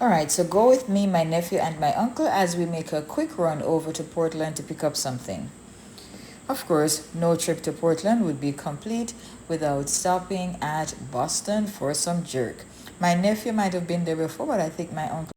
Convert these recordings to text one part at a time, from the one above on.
Alright, so go with me, my nephew, and my uncle as we make a quick run over to Portland to pick up something. Of course, no trip to Portland would be complete without stopping at Boston for some jerk. My nephew might have been there before, but I think my uncle.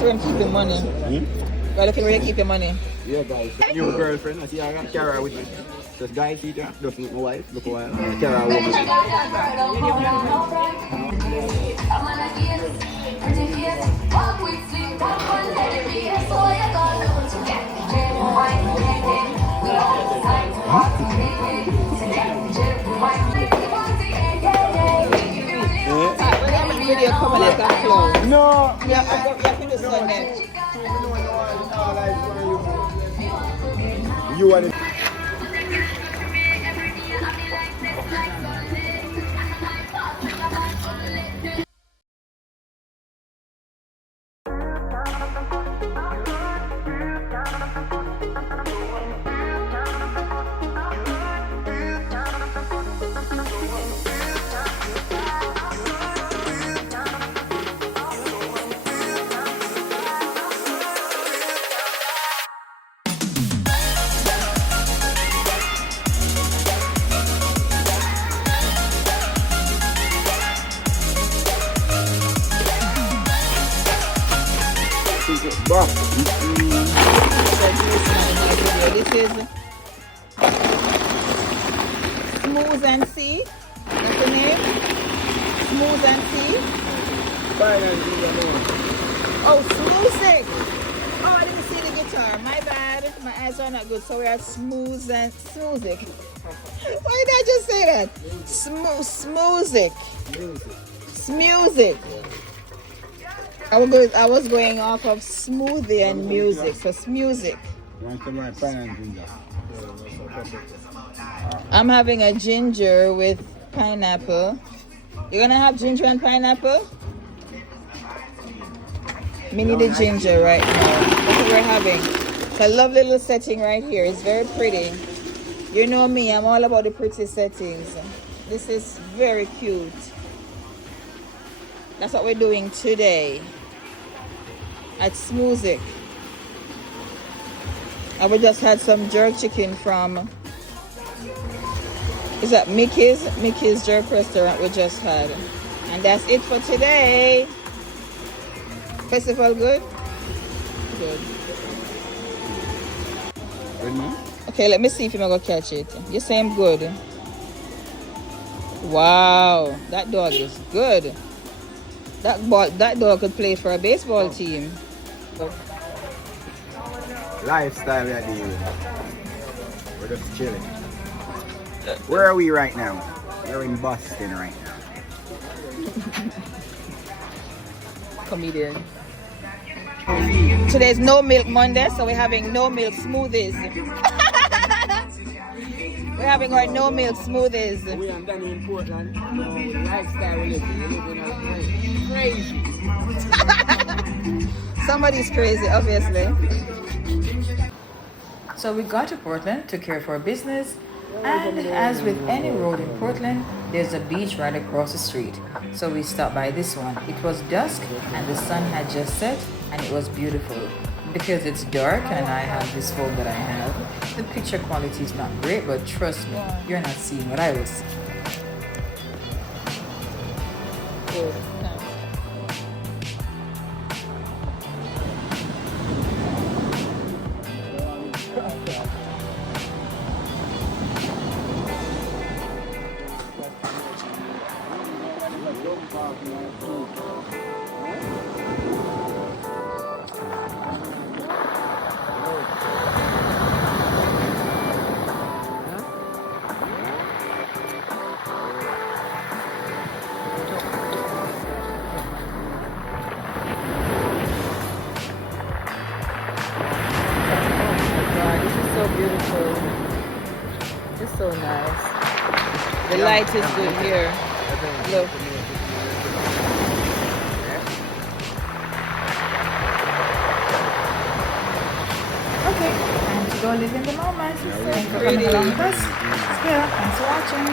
So where you keep your money? You're looking where you keep your money? Yeah, guys. New girlfriend. I see I got carry her with me. Just guy she just look my wife. Look a while. I carry her with me. Video coming like a clown. No. Yeah, I can do Sunday. You want it? This is Smooth and See. That's the name? Smooth and See. Oh, Smooth. Oh, I didn't see the guitar. My bad. My eyes are not good. So we are Smooth and Smooth. Why did I just say that? Smooth. I was going off of smoothie and music, so music. I'm having a ginger with pineapple. You're gonna have ginger and pineapple? Me need the ginger right now. That's what we're having. It's a lovely little setting right here. It's very pretty. You know me, I'm all about the pretty settings. This is very cute. That's what we're doing today at Smoothic. And we just had some jerk chicken from, is that Mickey's Jerk Restaurant we just had. And that's it for today. Festival good? Good. Good man. Okay, let me see if I'm gonna catch it. You say I'm good. Wow, that dog is good. That dog could play for a baseball team. Lifestyle we are dealing. We're just chilling. Where are we right now? We're in Boston right now. Comedian. Today's no milk Monday, so we're having no milk smoothies. We're having our no milk smoothies. We are done in Portland. Lifestyle we live in a crazy. Somebody's crazy, obviously. So we got to Portland to care for business, and as with any road in Portland, there's a beach right across the street. So we stopped by this one. It was dusk and the sun had just set, and it was beautiful. Because it's dark and I have this phone that I have, the picture quality is not great, but trust me, you're not seeing what I was seeing. Beautiful. It's so nice. The light is good here. Look. Okay, time to go live in the moment. Thanks for coming along with us. Thanks for watching.